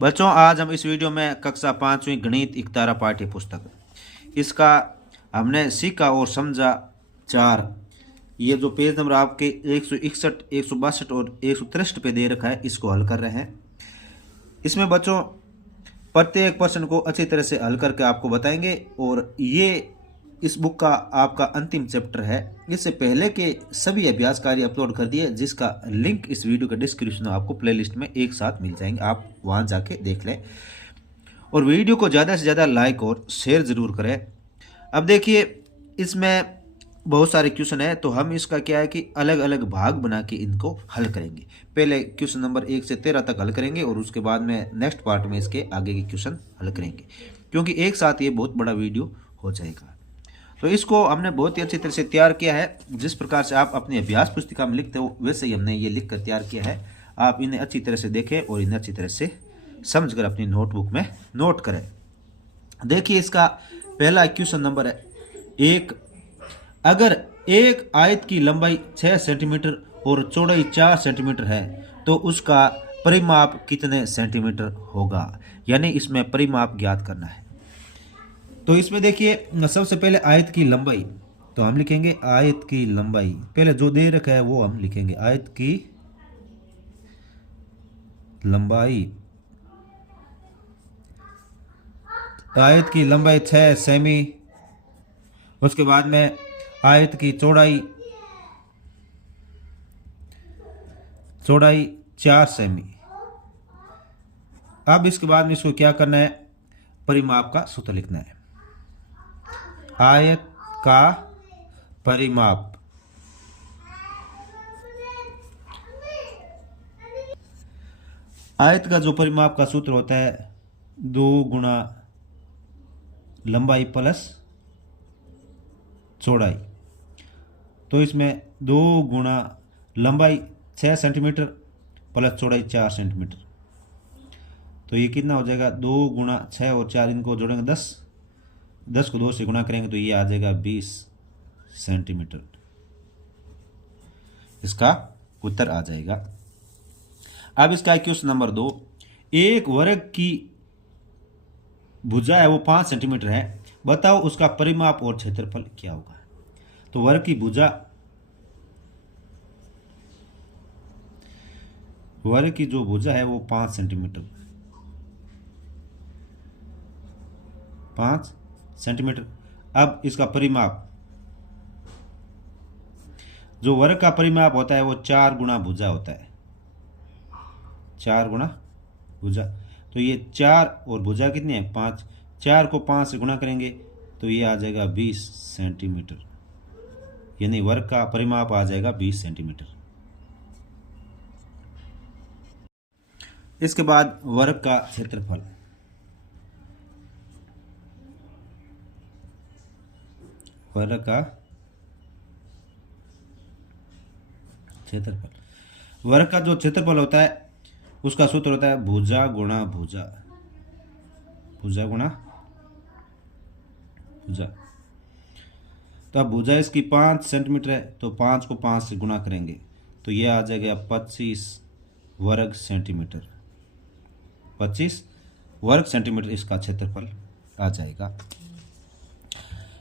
बच्चों, आज हम इस वीडियो में कक्षा 5वीं गणित इकतारा पाठ्य पुस्तक इसका हमने सीखा और समझा 4। ये जो पेज नंबर आपके 161, 162 और 163 पे दे रखा है, इसको हल कर रहे हैं। इसमें बच्चों प्रत्येक प्रश्न को अच्छी तरह से हल करके आपको बताएंगे और ये इस बुक का आपका अंतिम चैप्टर है। इससे पहले के सभी अभ्यास कार्य अपलोड कर दिए, जिसका लिंक इस वीडियो के डिस्क्रिप्शन में आपको प्लेलिस्ट में एक साथ मिल जाएंगे, आप वहां जाके देख लें। और वीडियो को ज़्यादा से ज़्यादा लाइक और शेयर ज़रूर करें। अब देखिए, इसमें बहुत सारे क्वेश्चन है, तो हम इसका क्या है कि अलग अलग भाग बना के इनको हल करेंगे। पहले क्वेश्चन नंबर 1 से 13 तक हल करेंगे और उसके बाद में नेक्स्ट पार्ट में इसके आगे के क्वेश्चन हल करेंगे, क्योंकि एक साथ ये बहुत बड़ा वीडियो हो जाएगा। तो इसको हमने बहुत ही अच्छी तरह से तैयार किया है। जिस प्रकार से आप अपनी अभ्यास पुस्तिका में लिखते हो, वैसे ही हमने ये लिख कर तैयार किया है। आप इन्हें अच्छी तरह से देखें और इन्हें अच्छी तरह से समझ कर अपनी नोटबुक में नोट करें। देखिए, इसका पहला क्वेश्चन नंबर है 1। अगर एक आयत की लंबाई 6 सेंटीमीटर और चौड़ाई 4 सेंटीमीटर है, तो उसका परिमाप कितने सेंटीमीटर होगा? यानी इसमें परिमाप ज्ञात करना है। तो इसमें देखिए, सबसे पहले आयत की लंबाई, तो हम लिखेंगे आयत की लंबाई। पहले जो दे रखा है वो हम लिखेंगे, आयत की लंबाई। आयत की लंबाई 6 सेमी। उसके बाद में आयत की चौड़ाई 4 सेमी। अब इसके बाद में इसको क्या करना है? परिमाप का सूत्र लिखना है। आयत का परिमाप, आयत का जो परिमाप का सूत्र होता है 2 गुना लंबाई प्लस चौड़ाई। तो इसमें 2 गुना लंबाई 6 सेंटीमीटर प्लस चौड़ाई 4 सेंटीमीटर, तो ये कितना हो जाएगा? 2 गुना 6 और 4 इनको जोड़ेंगे 10, 10 को 2 से गुणा करेंगे तो ये आ जाएगा 20 सेंटीमीटर। इसका उत्तर आ जाएगा। अब इसका क्वेश्चन नंबर 2। एक वर्ग की भुजा है वो 5 सेंटीमीटर है, बताओ उसका परिमाप और क्षेत्रफल क्या होगा? तो वर्ग की भुजा, वर्ग की जो भुजा है वो 5 सेंटीमीटर, 5 सेंटीमीटर। अब इसका परिमाप, जो वर्ग का परिमाप होता है वो 4 गुना भुजा होता है, 4 गुना भुजा। तो ये 4 और भुजा कितनी है? 5। 4 को 5 से गुणा करेंगे तो ये आ जाएगा 20 सेंटीमीटर, यानी वर्ग का परिमाप आ जाएगा 20 सेंटीमीटर। इसके बाद वर्ग का क्षेत्रफल, वर्ग का क्षेत्रफल, वर्ग का जो क्षेत्रफल होता है उसका सूत्र होता है भुजा गुणा भुजा, भुजा गुणा भुजा। तो अब भुजा इसकी 5 सेंटीमीटर है, तो 5 को 5 से गुणा करेंगे तो ये आ जाएगा 25 वर्ग सेंटीमीटर, 25 वर्ग सेंटीमीटर इसका क्षेत्रफल आ जाएगा।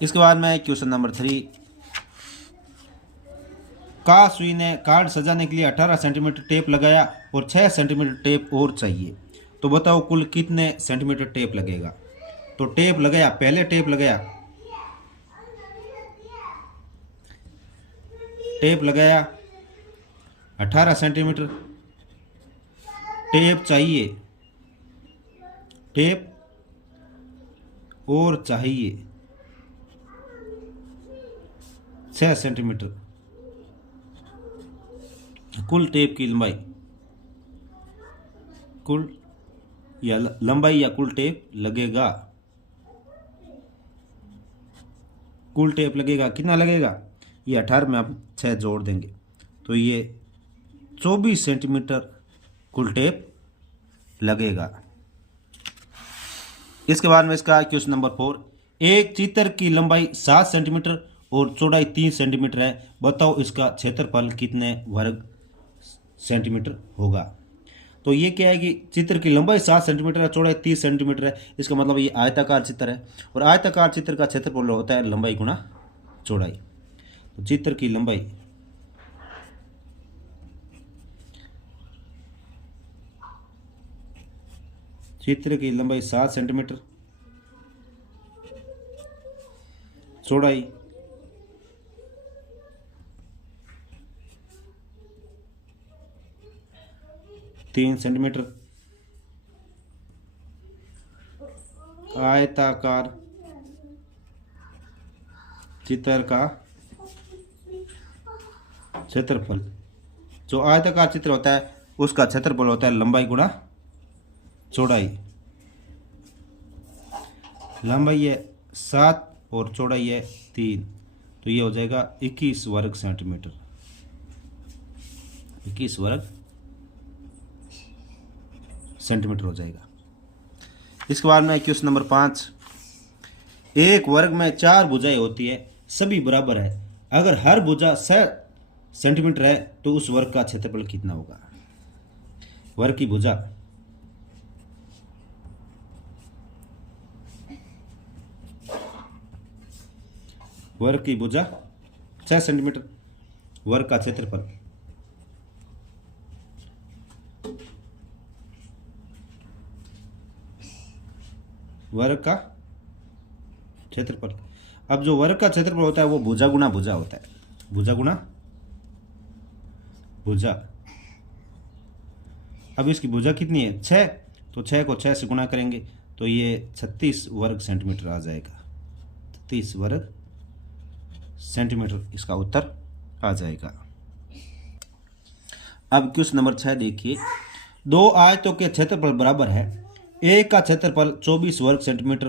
इसके बाद में क्वेश्चन नंबर 3। का सुई ने कार्ड सजाने के लिए 18 सेंटीमीटर टेप लगाया और 6 सेंटीमीटर टेप और चाहिए, तो बताओ कुल कितने सेंटीमीटर टेप लगेगा? तो टेप लगाया, पहले टेप लगाया, टेप लगाया 18 सेंटीमीटर, टेप चाहिए, टेप और चाहिए 6 सेंटीमीटर। कुल टेप की लंबाई, कुल या लंबाई या कुल टेप लगेगा, कुल टेप लगेगा कितना लगेगा? ये 18 में आप 6 जोड़ देंगे तो ये 24 सेंटीमीटर कुल टेप लगेगा। इसके बाद में इसका क्वेश्चन नंबर 4। एक चित्र की लंबाई 7 सेंटीमीटर और चौड़ाई 3 सेंटीमीटर है, बताओ इसका क्षेत्रफल कितने वर्ग सेंटीमीटर होगा? तो ये क्या है कि चित्र की लंबाई 7 सेंटीमीटर है, चौड़ाई 30 सेंटीमीटर है। इसका मतलब ये आयताकार चित्र है, और आयताकार चित्र का क्षेत्रफल होता है लंबाई गुना चौड़ाई। तो चित्र की लंबाई चित्र की लंबाई 7 सेंटीमीटर, चौड़ाई 3 सेंटीमीटर, आयताकार चित्र का क्षेत्रफल, जो आयताकार चित्र होता है उसका क्षेत्रफल होता है लंबाई गुणा चौड़ाई। लंबाई है 7 और चौड़ाई है 3, तो ये हो जाएगा 21 वर्ग सेंटीमीटर। 21 वर्ग सेंटीमीटर हो जाएगा। इसके बाद में क्वेश्चन नंबर 5, एक वर्ग में 4 भुजाएं होती है, सभी बराबर है, अगर हर भुजा 6 सेंटीमीटर है तो उस वर्ग का क्षेत्रफल कितना होगा। वर्ग की भुजा वर्ग की भुजा 6 सेंटीमीटर, वर्ग का क्षेत्रफल वर्ग का क्षेत्रफल। अब जो वर्ग का क्षेत्रफल होता है वो भुजा गुना भुजा होता है, भुजा गुना भुजा। अब इसकी भुजा कितनी है 6, तो 6 को 6 से गुणा करेंगे तो ये 36 वर्ग सेंटीमीटर आ जाएगा। 36 वर्ग सेंटीमीटर इसका उत्तर आ जाएगा। अब क्वेश्चन नंबर 6 देखिए, दो आयतों के क्षेत्रफल बराबर है, एक का क्षेत्रफल 24 वर्ग सेंटीमीटर,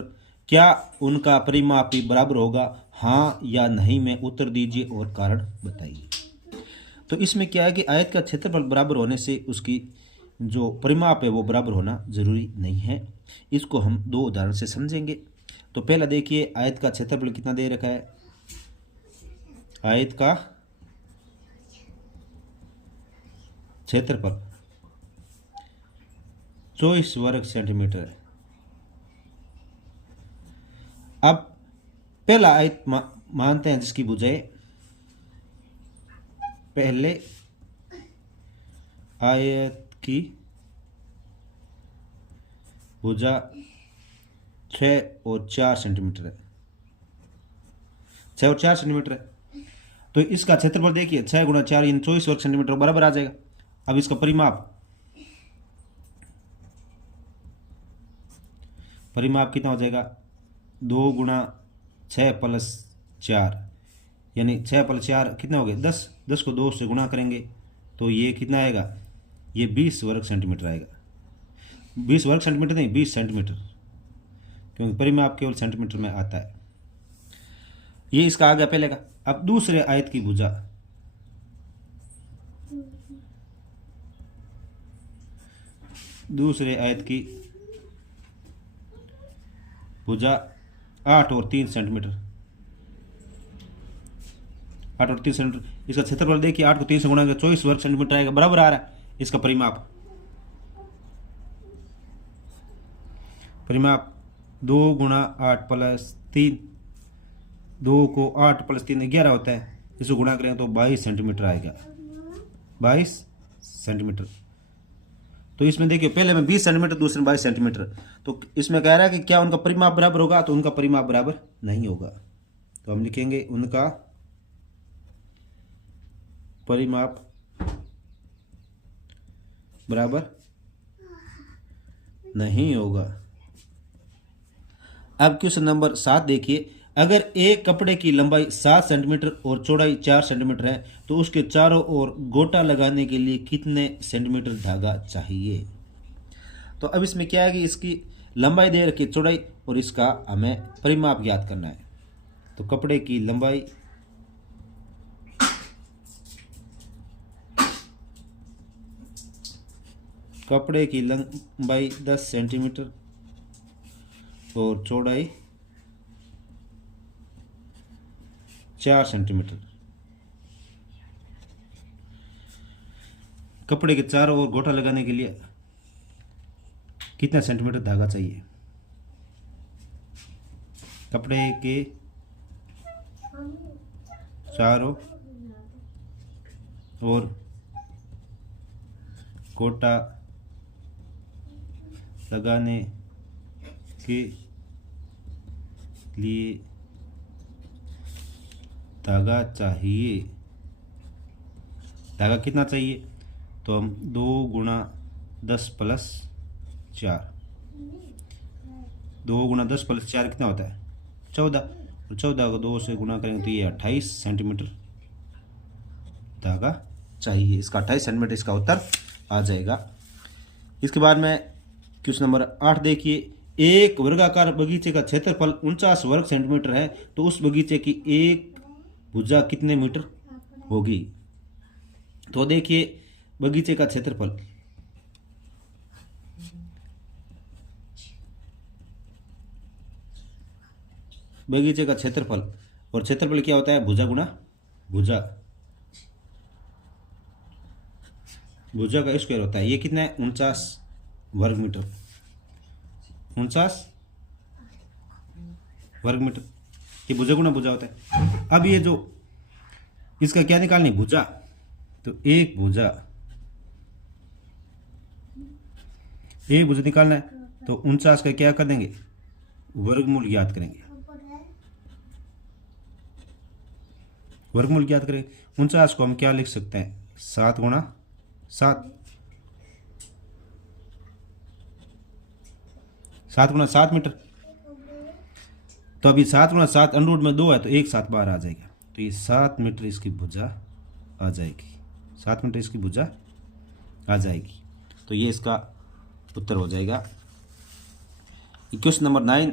क्या उनका परिमाप भी बराबर होगा, हाँ या नहीं में उत्तर दीजिए और कारण बताइए। तो इसमें क्या है कि आयत का क्षेत्रफल बराबर होने से उसकी जो परिमाप है वो बराबर होना जरूरी नहीं है। इसको हम दो उदाहरण से समझेंगे। तो पहला देखिए, आयत का क्षेत्रफल कितना दे रखा है, आयत का क्षेत्रफल 24 वर्ग सेंटीमीटर है। अब पहला आयत मानते हैं जिसकी भुजाएं, पहले आयत की भुजा 6 और 4 सेंटीमीटर है, 6 और 4 सेंटीमीटर है। तो इसका क्षेत्रफल देखिए 6 गुणा 4 यानी 24 वर्ग सेंटीमीटर बराबर आ जाएगा। अब इसका परिमाप कितना हो जाएगा, 2 गुणा 6 प्लस 4 यानी 6 प्लस 4 कितना हो गया 10, 10 को 2 से गुणा करेंगे तो ये कितना आएगा, ये 20 वर्ग सेंटीमीटर आएगा। 20 वर्ग सेंटीमीटर नहीं, 20 सेंटीमीटर, क्योंकि परिमाप केवल सेंटीमीटर में आता है। ये इसका आ गया पहले का। अब दूसरे आयत की भुजा, दूसरे आयत की भुजा 8 और 3 सेंटीमीटर, 8 और 3 सेंटीमीटर। इसका क्षेत्रफल देखिए 8 को 3 से गुणा करके 24 वर्ग सेंटीमीटर आएगा, बराबर आ रहा है। इसका परिमाप 2 गुणा 8 प्लस 3, 2 को 8 प्लस 3 11 होता है, इसको गुणा करें तो 22 सेंटीमीटर आएगा, 22 सेंटीमीटर। तो इसमें देखिए पहले में 20 सेंटीमीटर, दूसरे में 22 सेंटीमीटर। तो इसमें कह रहा है कि क्या उनका परिमाप बराबर होगा, तो उनका परिमाप बराबर नहीं होगा। तो हम लिखेंगे उनका परिमाप बराबर नहीं होगा। अब क्वेश्चन नंबर 7 देखिए, अगर एक कपड़े की लंबाई 7 सेंटीमीटर और चौड़ाई 4 सेंटीमीटर है तो उसके चारों ओर गोटा लगाने के लिए कितने सेंटीमीटर धागा चाहिए। तो अब इसमें क्या है कि इसकी लंबाई दे रखी, चौड़ाई, और इसका हमें परिमाप ज्ञात करना है। तो कपड़े की लंबाई कपड़े की लंबाई 10 सेंटीमीटर और चौड़ाई 4 सेंटीमीटर। कपड़े के चारों ओर गोटा लगाने के लिए कितना सेंटीमीटर धागा चाहिए? कपड़े के चारों और गोटा लगाने के लिए धागा चाहिए। धागा कितना चाहिए? तो हम 2 गुणा 10 प्लस 4, 2 गुणा 10 प्लस 4 कितना होता है? 14, और 14 को 2 से गुणा करेंगे तो ये 28 सेंटीमीटर धागा चाहिए। इसका 28 सेंटीमीटर इसका उत्तर आ जाएगा। इसके बाद में क्वेश्चन नंबर 8 देखिए, एक वर्गाकार बगीचे का क्षेत्रफल 49 वर्ग सेंटीमीटर है, तो उस बगीचे की एक भुजा कितने मीटर होगी? तो देखिए बगीचे का क्षेत्रफल, बगीचे का क्षेत्रफल, और क्षेत्रफल क्या होता है? भुजा गुणा भुजा, भुजा का स्क्वायर होता है। ये कितना है? 49 वर्ग मीटर, 49 वर्ग मीटर। ये भुजा गुणा भुजा होता है। अब ये जो इसका क्या निकालनी? भुजा, तो एक भुजा निकालना है, तो 49 का क्या कर देंगे? वर्गमूल ज्ञात करेंगे। वर्गमूल ज्ञात करेंगे। 49 को हम क्या लिख सकते हैं? 7 गुणा 7, 7 गुणा 7 मीटर। तो अभी 7 गुणा 7 अंडर रूट में 2 है, तो 1 7 बाहर आ जाएगा, तो ये 7 मीटर इसकी भुजा आ जाएगी। 7 मीटर इसकी भुजा आ जाएगी, तो ये इसका उत्तर हो जाएगा। क्वेश्चन नंबर 9,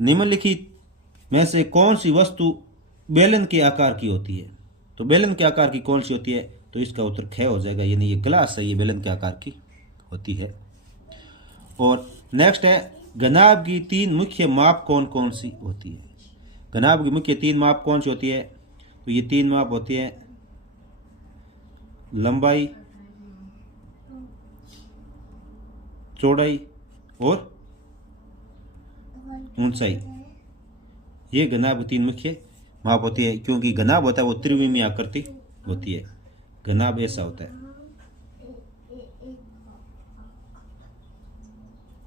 निम्नलिखित में से कौन सी वस्तु बेलन के आकार की होती है? तो बेलन के आकार की कौन सी होती है? तो इसका उत्तर ख हो जाएगा, यानी ये ग्लास है, ये बेलन के आकार की होती है। और नेक्स्ट है, घनाभ की 3 मुख्य माप कौन कौन सी होती है? घनाभ की मुख्य 3 माप कौन सी होती है? तो ये 3 माप होती है लंबाई, चौड़ाई और ऊंचाई। ये घनाभ की 3 मुख्य माप होती है, क्योंकि घनाभ होता है वो त्रिविमीय आकृति होती है। घनाभ ऐसा होता है,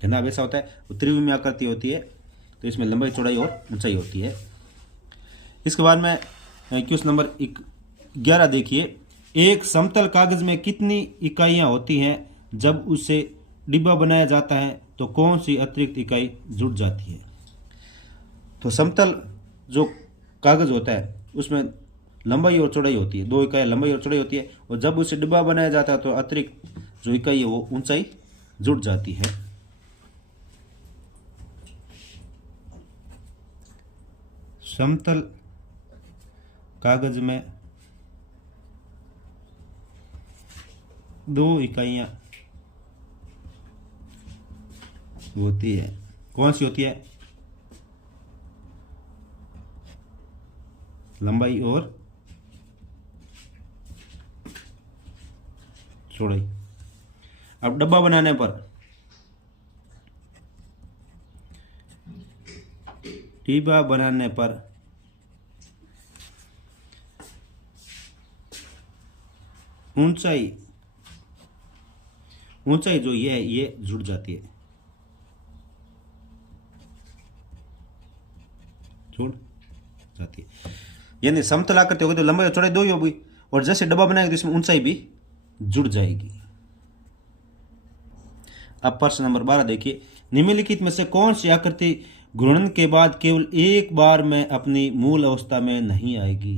घनाभ ऐसा होता है, वो त्रिविमीय आकृति होती है, तो इसमें लंबाई, चौड़ाई और ऊंचाई होती है। इसके बाद में क्वेश्चन नंबर 11 देखिए, एक समतल कागज में कितनी इकाइयां होती हैं? जब उसे डिब्बा बनाया जाता है तो कौन सी अतिरिक्त इकाई जुड़ जाती है? तो समतल जो कागज होता है उसमें लंबाई और चौड़ाई होती है, 2 इकाई लंबाई और चौड़ाई होती है, और जब उसे डिब्बा बनाया जाता है तो अतिरिक्त जो इकाई है वो ऊंचाई जुड़ जाती है। समतल कागज में 2 इकाइयां होती है, कौन सी होती है? लंबाई और चौड़ाई। अब डब्बा बनाने पर डिब्बा बनाने पर ऊंचाई जो ये जुड़ जाती है, जुड़ जाती है। यानी समतल आकृति होगी तो लंबाई और चौड़ाई 2 ही होगी, और जैसे डब्बा बनाएंगे तो इसमें ऊंचाई भी जुड़ जाएगी। अब प्रश्न नंबर 12 देखिए, निम्नलिखित में से कौन सी आकृति घूर्णन के बाद केवल एक बार में अपनी मूल अवस्था में नहीं आएगी?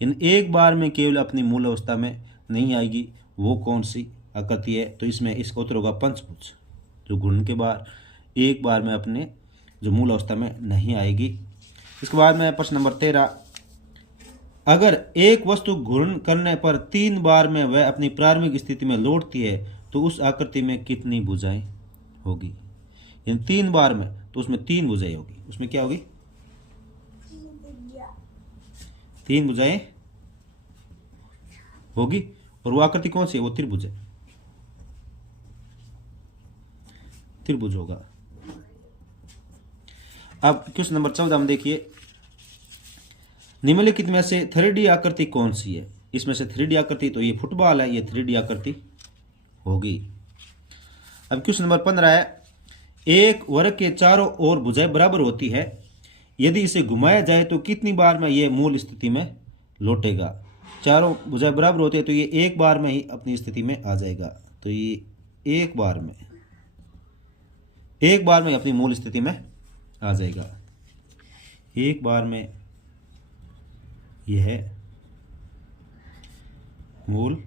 यानी एक बार में केवल अपनी मूल अवस्था में नहीं आएगी, वो कौन सी आकृति है? तो इसमें इसका उत्तर होगा पंचभुज, जो घूर्णन के बाद एक बार में अपने जो मूल अवस्था में नहीं आएगी। इसके बाद में प्रश्न नंबर 13, अगर एक वस्तु घूर्णन करने पर 3 बार में वह अपनी प्रारंभिक स्थिति में लौटती है तो उस आकृति में कितनी भुजाएं होगी? यानी 3 बार में, तो उसमें 3 भुजाएं होगी। उसमें क्या होगी? 3 भुजाएं होगी, और वो आकृति कौन सी है? वो त्रिभुज है। त्रिभुज होगा। अब क्वेश्चन नंबर 14 में देखिए, निम्नलिखित में से 3D आकृति कौन सी है? इसमें से 3D आकृति तो ये फुटबॉल है, ये 3D आकृति होगी। अब क्वेश्चन नंबर 15 है, एक वर्ग के चारों ओर भुजाएं बराबर होती है, यदि इसे घुमाया जाए तो कितनी बार में ये मूल स्थिति में लौटेगा? चारों भुजाएं बराबर होती है तो ये एक बार में ही अपनी स्थिति में आ जाएगा। तो ये एक बार में अपनी मूल स्थिति में आ जाएगा। एक बार में यह मूल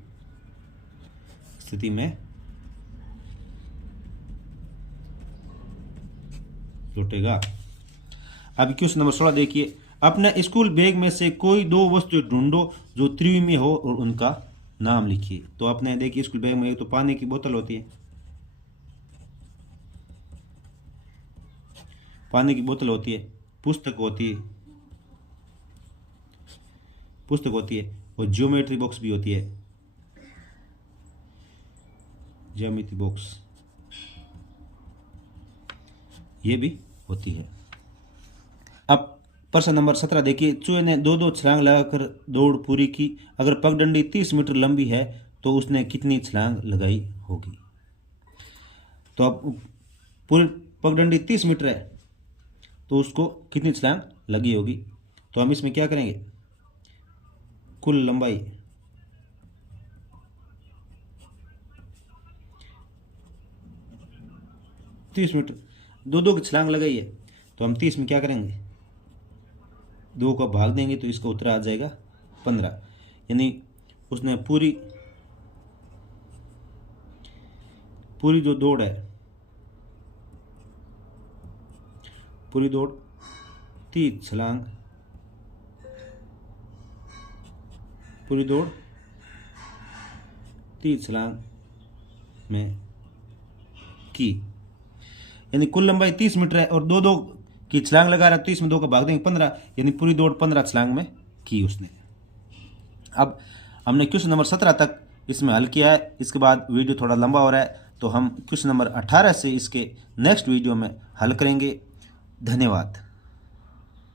स्थिति में लौटेगा। अब क्वेश्चन नंबर 16 देखिए, अपने स्कूल बैग में से कोई दो वस्तु ढूंढो जो त्रिविमीय हो और उनका नाम लिखिए। तो अपने देखिए स्कूल बैग में एक तो पानी की बोतल होती है, पानी की बोतल होती है, पुस्तक होती है और ज्योमेट्री बॉक्स भी होती है, ज्योमेट्री बॉक्स ये भी होती है। अब प्रश्न नंबर 17 देखिए, चूहे ने दो छलांग लगाकर दौड़ पूरी की। अगर पगडंडी 30 मीटर लंबी है तो उसने कितनी छलांग लगाई होगी? तो अब पूरी पगडंडी 30 मीटर है तो उसको कितनी छलांग लगी होगी? तो हम इसमें क्या करेंगे, कुल लंबाई तीस मीटर, दो की छलांग लगाई है तो हम 30 में क्या करेंगे, 2 का भाग देंगे तो इसका उत्तर आ जाएगा 15। यानी उसने पूरी जो दौड़ है, पूरी दौड़ 30 छलांग, पूरी दौड़ 30 छलांग में की। यानी कुल लंबाई 30 मीटर है और दो की छलांग लगा रहा है, 30 में 2 का भाग देंगे 15, यानी पूरी दौड़ 15 छलांग में की उसने। अब हमने क्वेश्चन नंबर 17 तक इसमें हल किया है। इसके बाद वीडियो थोड़ा लंबा हो रहा है तो हम क्वेश्चन नंबर 18 से इसके नेक्स्ट वीडियो में हल करेंगे। धन्यवाद।